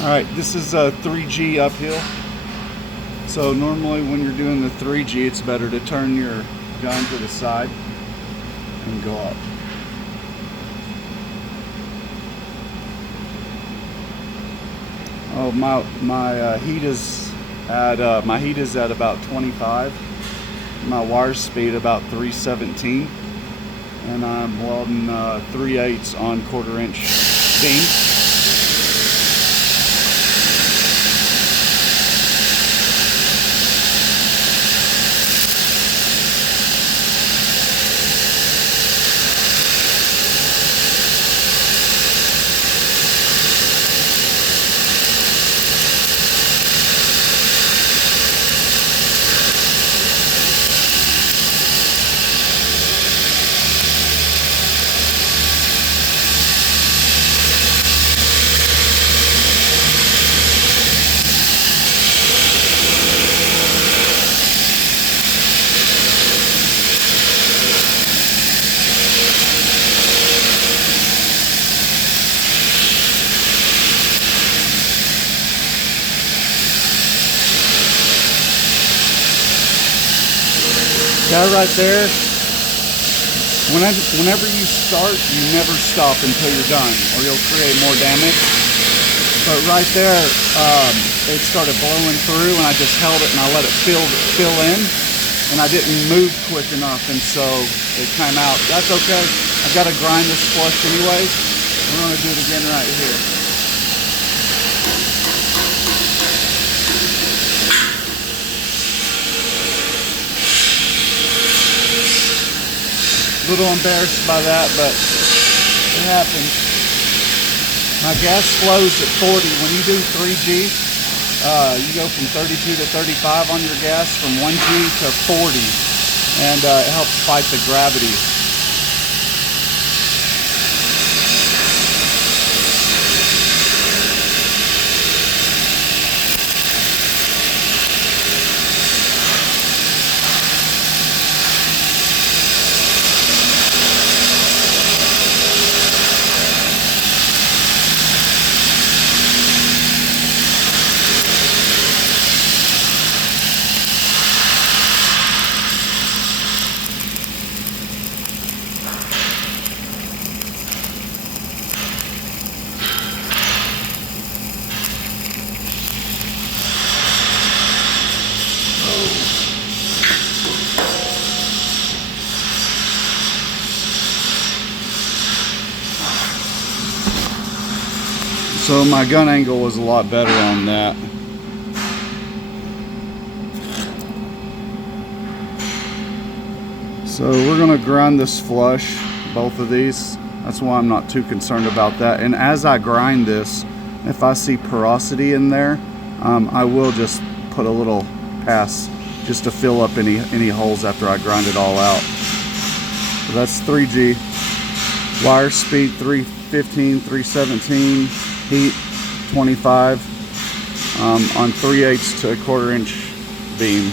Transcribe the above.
Alright, this is a 3G uphill. So normally when you're doing the 3G, it's better to turn your gun to the side and go up. Oh, my heat is at about 25. My wire speed about 317, and I'm welding 3/8 on 1/4 inch beam. That right there, whenever you start, you never stop until you're done, or you'll create more damage. But right there, it started blowing through, and I just held it and I let it fill in, and I didn't move quick enough, and so it came out. That's okay. I've got to grind this flush anyways. We're going to do it again right here. A little embarrassed by that, but it happens. My gas flows at 40. When you do 3G, you go from 32 to 35 on your gas, from 1G to 40, and it helps fight the gravity. So my gun angle was a lot better on that. So we're going to grind this flush, both of these. That's why I'm not too concerned about that. And as I grind this, if I see porosity in there, I will just put a little pass just to fill up any holes after I grind it all out. So that's 3G. Wire speed 315, 317. Heat 25 on 3/8 to 1/4 inch beam.